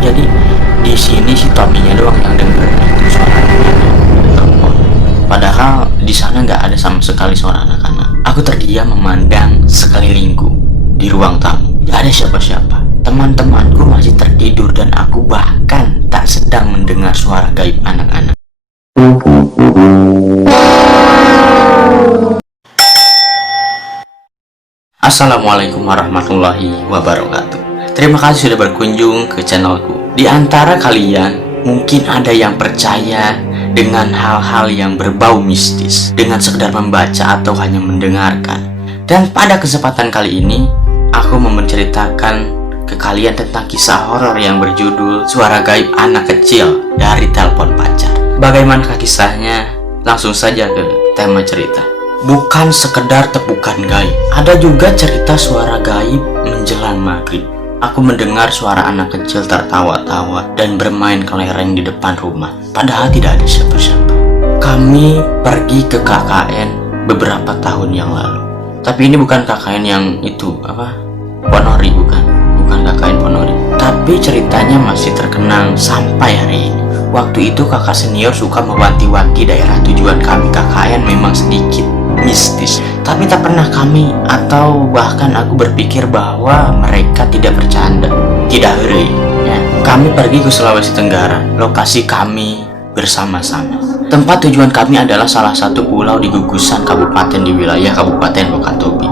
jadi di sini si Tominya doang yang denger itu suara telepon. Padahal di sana nggak ada sama sekali suara anak-anak. Aku terdiam memandang sekelilingku. Di ruang tamu tidak ada siapa-siapa. Teman-temanku masih tertidur dan aku bahkan tak sedang mendengar suara gaib anak-anak. Assalamualaikum warahmatullahi wabarakatuh. Terima kasih sudah berkunjung ke channelku. Di antara kalian mungkin ada yang percaya dengan hal-hal yang berbau mistis dengan sekedar membaca atau hanya mendengarkan. Dan pada kesempatan kali ini aku mau menceritakan ke kalian tentang kisah horor yang berjudul Suara Gaib Anak Kecil dari Telepon Pacar. Bagaimana kisahnya? Langsung saja ke tema cerita. Bukan sekedar tepukan gaib, ada juga cerita suara gaib menjelang maghrib. Aku mendengar suara anak kecil tertawa-tawa dan bermain kelereng di depan rumah, padahal tidak ada siapa-siapa. Kami pergi ke KKN beberapa tahun yang lalu. Tapi ini bukan KKN yang itu, Ponori, bukan KKN Ponori. Tapi ceritanya masih terkenang sampai hari ini. Waktu itu kakak senior suka mewanti-wanti daerah tujuan kami KKN memang sedikit mistis, tapi tak pernah kami atau bahkan aku berpikir bahwa mereka tidak bercanda, tidak heri. Kami pergi ke Sulawesi Tenggara, lokasi kami bersama-sama. Tempat tujuan kami adalah salah satu pulau di gugusan kabupaten di wilayah Kabupaten Wakatobi.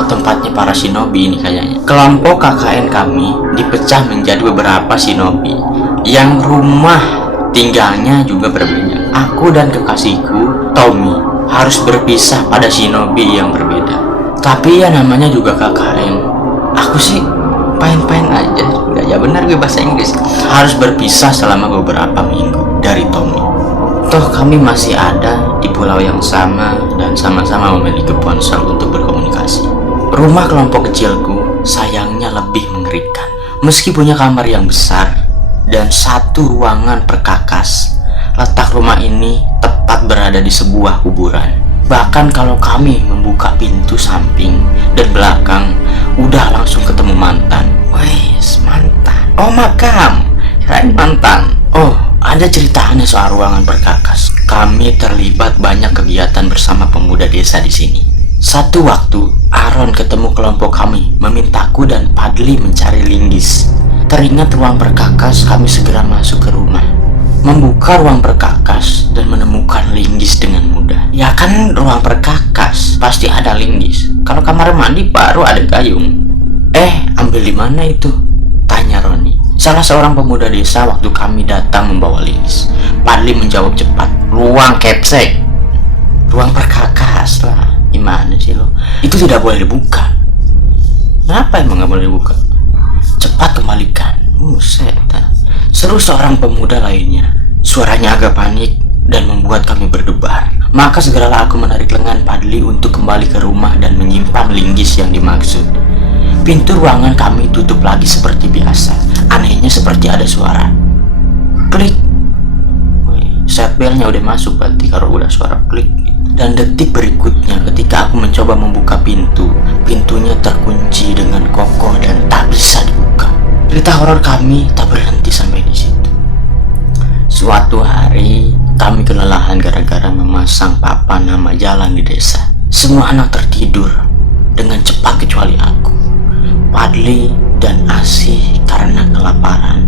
Tempatnya para shinobi ini kayaknya. Kelompok KKN kami dipecah menjadi beberapa shinobi yang rumah tinggalnya juga berbeda. Aku dan kekasihku Tommy harus berpisah pada shinobi yang berbeda. Tapi ya namanya juga KKN. Aku sih pain-pain aja. Ya benar gue bahasa Inggris. Harus berpisah selama beberapa minggu dari Tommy. Toh kami masih ada di pulau yang sama dan sama-sama memiliki ponsel untuk berkomunikasi. Rumah kelompok kecilku sayangnya lebih mengerikan. Meski punya kamar yang besar dan satu ruangan perkakas, letak rumah ini tepat berada di sebuah kuburan. Bahkan kalau kami membuka pintu samping dan belakang, udah langsung ketemu mantan. Wes, mantan. Oh, makam. Kirain mantan. Oh, ada ceritanya soal ruangan perkakas. Kami terlibat banyak kegiatan bersama pemuda desa di sini. Satu waktu, Aaron ketemu kelompok kami, memintaku dan Padli mencari linggis. Teringat ruang perkakas, kami segera masuk ke rumah. Membuka ruang perkakas dan menemukan linggis dengan mudah. Ya kan ruang perkakas, pasti ada linggis. Kalau kamar mandi baru ada gayung. Ambil di mana itu? Tanya Roni, salah seorang pemuda desa waktu kami datang membawa linggis. Padli menjawab cepat, ruang kepsek. Ruang perkakas lah. Gimana sih lo? Itu tidak boleh dibuka. Kenapa emang gak boleh dibuka? Cepat kembalikan. Setan. Seru seorang pemuda lainnya. Suaranya agak panik dan membuat kami berdebar. Maka segeralah aku menarik lengan Padli untuk kembali ke rumah dan menyimpan linggis yang dimaksud. Pintu ruangan kami tutup lagi seperti biasa. Anehnya seperti ada suara klik. Set belnya udah masuk berarti kalau udah suara klik. Dan detik berikutnya ketika aku mencoba membuka pintu, pintunya terkunci dengan kokoh dan tak bisa dibuka. Cerita horor kami tak berhenti sampai di situ. Suatu hari kami kelelahan gara-gara memasang papan nama jalan di desa. Semua anak tertidur dengan cepat kecuali aku, Padli dan Asih karena kelaparan.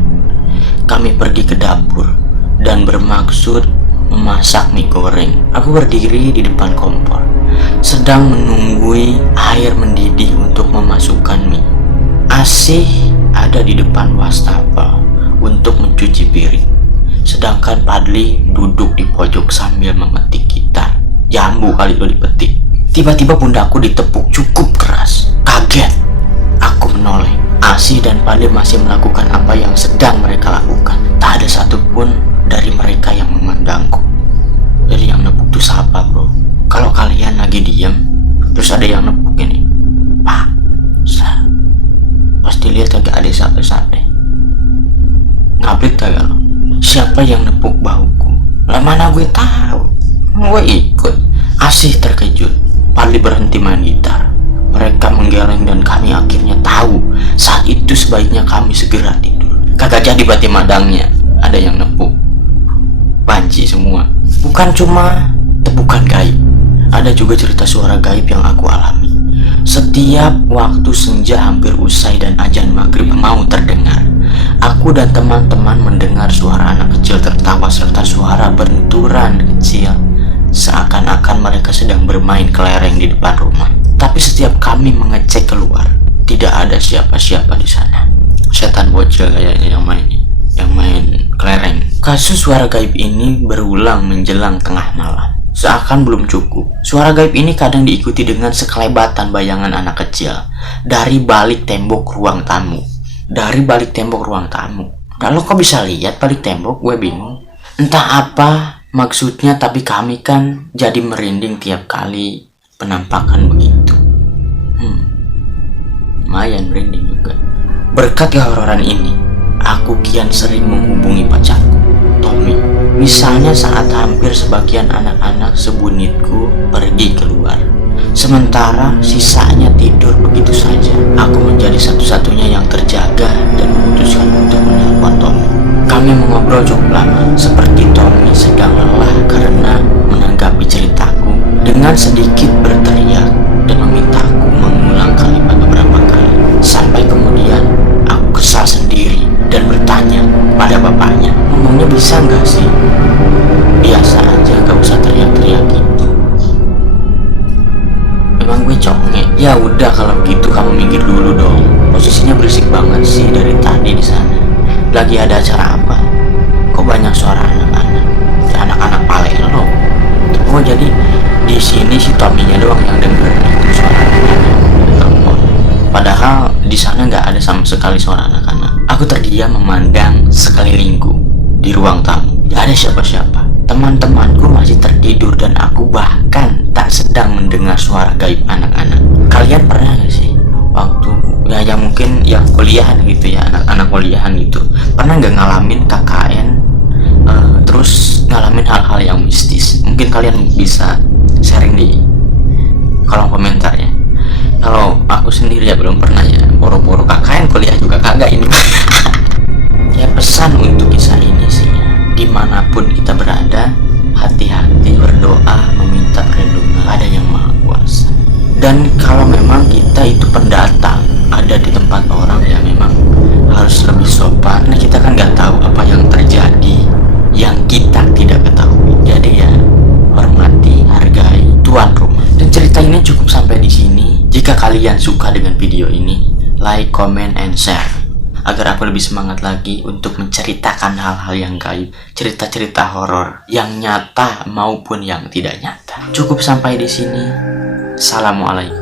Kami pergi ke dapur dan bermaksud memasak mie goreng. Aku berdiri di depan kompor, sedang menunggui air mendidih untuk memasukkan mie. Asih ada di depan wastafel untuk mencuci piring, sedangkan Padli duduk di pojok sambil memetik gitar. Jambu kali itu dipetik. Tiba-tiba pundakku ditepuk cukup keras. Kaget, aku menoleh. Asih dan Padli masih melakukan apa yang sedang mereka lakukan. Tak ada satupun dari mereka yang memandangku. Jadi yang nepuk tuh siapa, bro? Kalau kalian lagi diem terus ada yang nepuk ini, Pak, pasti lihat kagak ada sate-sate. Ngabrit kagak lo? Siapa yang nepuk bahuku? Lah mana gue tahu? Gue ikut. Asih terkejut. Padli berhenti main gitar. Mereka menggeleng dan kami akhirnya tahu saat itu sebaiknya kami segera tidur. Kata gajah di bati madangnya ada yang nepuk panci semua. Bukan cuma tebukan gaib, ada juga cerita suara gaib yang aku alami. Setiap waktu senja hampir usai dan azan maghrib mau terdengar, aku dan teman-teman mendengar suara anak kecil tertawa serta suara benturan kecil, seakan-akan mereka sedang bermain kelereng di depan rumah. Tapi setiap kami mengecek keluar, tidak ada siapa-siapa di sana. Setan bocil kayaknya yang main kelereng. Kasus suara gaib ini berulang menjelang tengah malam. Seakan belum cukup, suara gaib ini kadang diikuti dengan sekelebatan bayangan anak kecil dari balik tembok ruang tamu. Lalu kok bisa lihat balik tembok? Gue bingung. Entah apa maksudnya, tapi kami kan jadi merinding tiap kali penampakan begitu. Lumayan merinding juga. Berkat kehororan ini, aku kian sering menghubungi pacarku, Tommy. Misalnya saat hampir sebagian anak-anak sebunitku pergi keluar, sementara sisanya tidur begitu saja. Aku menjadi satu-satunya yang terjaga dan memutuskan untuk menelpon Tommy. Kami mengobrol cukup lama, seperti Tommy sedang lelah karena menanggapi ceritaku dengan sedikit berteriak dan meminta aku mengulang kalimat beberapa kali. Sampai kemudian aku kesal sendiri dan bertanya pada bapaknya, ngomongnya bisa nggak sih? Biasa aja, gak usah teriak-teriak gitu. Emang gue congek? Ya udah kalau gitu kamu minggir dulu dong. Posisinya berisik banget sih dari tadi di sana. Lagi ada acara apa? Kok banyak suara anak-anak? Ya anak-anak Palelo. Oh jadi di sini si Tommy-nya doang yang denger itu suara anak-anak. Padahal di sana nggak ada sama sekali suara anak-anak. Aku terdiam memandang sekelilingku di ruang tamu. Gak ada siapa-siapa. Teman-temanku masih tertidur dan aku bahkan tak sedang mendengar suara gaib anak-anak. Kalian pernah gak sih waktu ya mungkin yang kuliahan gitu ya, anak-anak kuliahan gitu, pernah gak ngalamin KKN terus ngalamin hal-hal yang mistis? Mungkin kalian bisa sharing di kolom komentar ya. Kalau aku sendiri ya belum pernah ya, boro-boro KKN kuliah juga kagak ini. Ya pesan untuk kisah ini sih ya, dimanapun kita berada, hati-hati berdoa meminta perlindungan ada yang maha kuasa. Dan kalau memang kita itu pendatang ada di tempat orang, ya memang harus lebih sopan. Nah kita kan nggak tahu apa yang terjadi yang kita tidak ketahui. Jadi ya hormati, hargai tuan rumah. Dan cerita ini cukup sampai di sini. Jika kalian suka dengan video ini, like, comment, and share agar aku lebih semangat lagi untuk menceritakan hal-hal yang gaib, cerita-cerita horor yang nyata maupun yang tidak nyata. Cukup sampai di sini. Assalamualaikum.